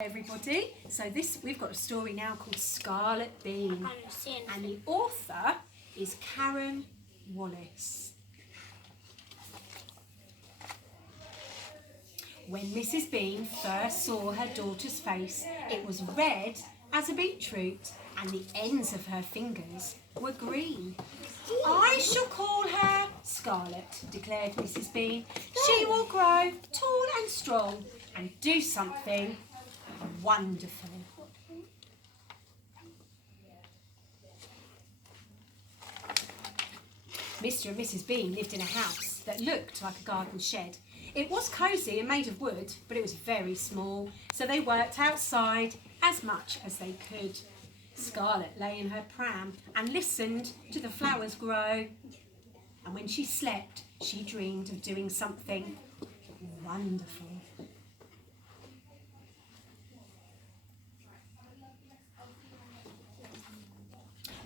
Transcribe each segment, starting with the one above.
Everybody, so we've got a story now called Scarlette, Beane, and the author is Karen Wallace. When Mrs. Beane first saw her daughter's face, it was red as a beetroot and the ends of her fingers were green. "I shall call her Scarlette," declared Mrs. Beane. "She will grow tall and strong and do something wonderful." Mr. and Mrs. Beane lived in a house that looked like a garden shed. It was cosy and made of wood, but it was very small, so they worked outside as much as they could. Scarlette lay in her pram and listened to the flowers grow. And when she slept, she dreamed of doing something wonderful.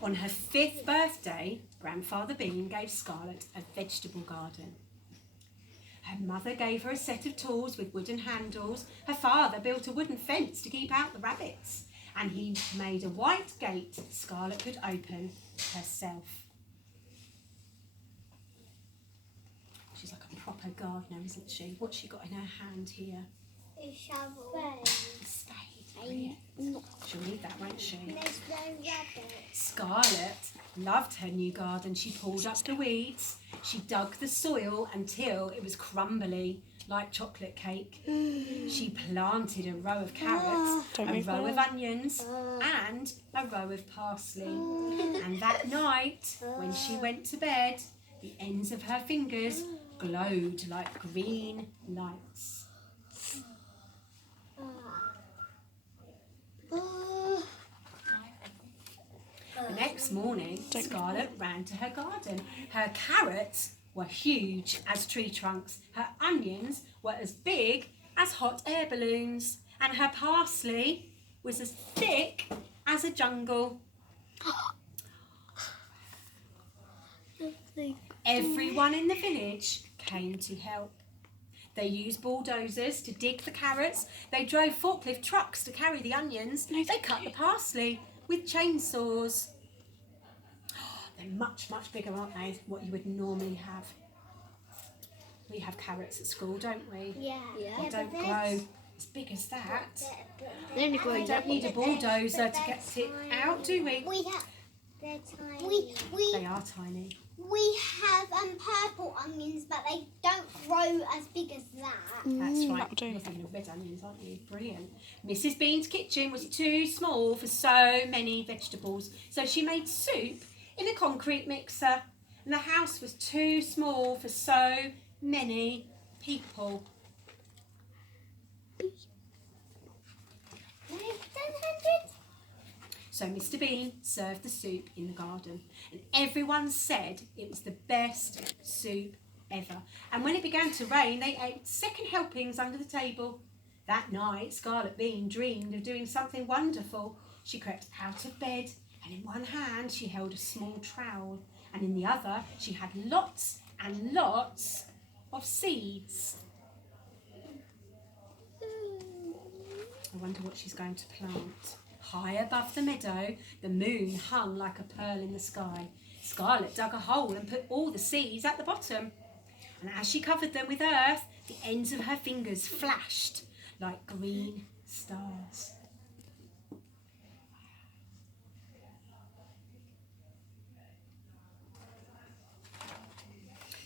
On her 5th birthday, Grandfather Beane gave Scarlette a vegetable garden. Her mother gave her a set of tools with wooden handles. Her father built a wooden fence to keep out the rabbits. And he made a white gate Scarlette could open herself. She's like a proper gardener, isn't she? What's she got in her hand here? A shovel. A spade. She'll need that, won't she? There's no rabbit. Scarlette loved her new garden. She pulled up the weeds. She dug the soil until it was crumbly, like chocolate cake. She planted a row of carrots, a row of onions, and a row of parsley. And that night, when she went to bed, the ends of her fingers glowed like green lights. The next morning, Scarlette ran to her garden. Her carrots were huge as tree trunks. Her onions were as big as hot air balloons. And her parsley was as thick as a jungle. Everyone in the village came to help. They used bulldozers to dig the carrots. They drove forklift trucks to carry the onions. They cut the parsley with chainsaws. They're much, much bigger, aren't they, what you would normally have. We have carrots at school, don't we? Yeah. They don't grow as big as that. They only We don't need a bulldozer to get it out, do we? They're tiny. They are tiny. We have purple onions, but they don't grow as big as that. That's right. You're thinking of red onions, aren't you? Brilliant. Mrs. Beane's kitchen was too small for so many vegetables, so she made soup in a concrete mixer. And the house was too small for so many people. So Mr. Beane served the soup in the garden, and everyone said it was the best soup ever. And when it began to rain, they ate second helpings under the table. That night, Scarlette Beane dreamed of doing something wonderful. She crept out of bed, and in one hand she held a small trowel, and in the other she had lots and lots of seeds. I wonder what she's going to plant. High above the meadow, the moon hung like a pearl in the sky. Scarlette dug a hole and put all the seeds at the bottom. And as she covered them with earth, the ends of her fingers flashed like green stars.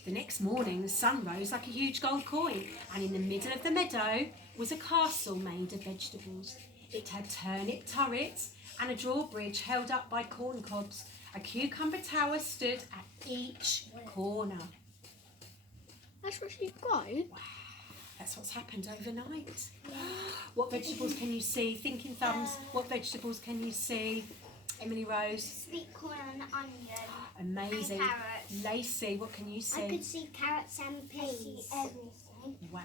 The next morning, the sun rose like a huge gold coin, and in the middle of the meadow was a castle made of vegetables. It had turnip turrets and a drawbridge held up by corn cobs. A cucumber tower stood at each corner. That's what she's got. Wow, that's what's happened overnight. What vegetables can you see? Thinking thumbs, what vegetables can you see? Emily Rose? Sweet corn and onion. Amazing. And carrots. Lacey, what can you see? I could see carrots and peas. Wow.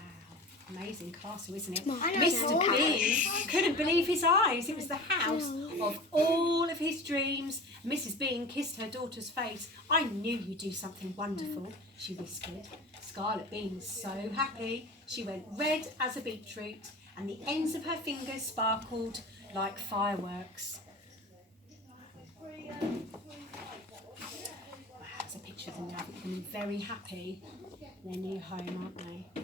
Amazing castle, isn't it? I know Mr. it's Beane couldn't believe his eyes. It was the house of all of his dreams. Mrs. Beane kissed her daughter's face. "I knew you'd do something wonderful," she whispered. Scarlette Beane was so happy. She went red as a beetroot and the ends of her fingers sparkled like fireworks. Wow, there's a picture of them now. They're going to be very happy in their new home, aren't they?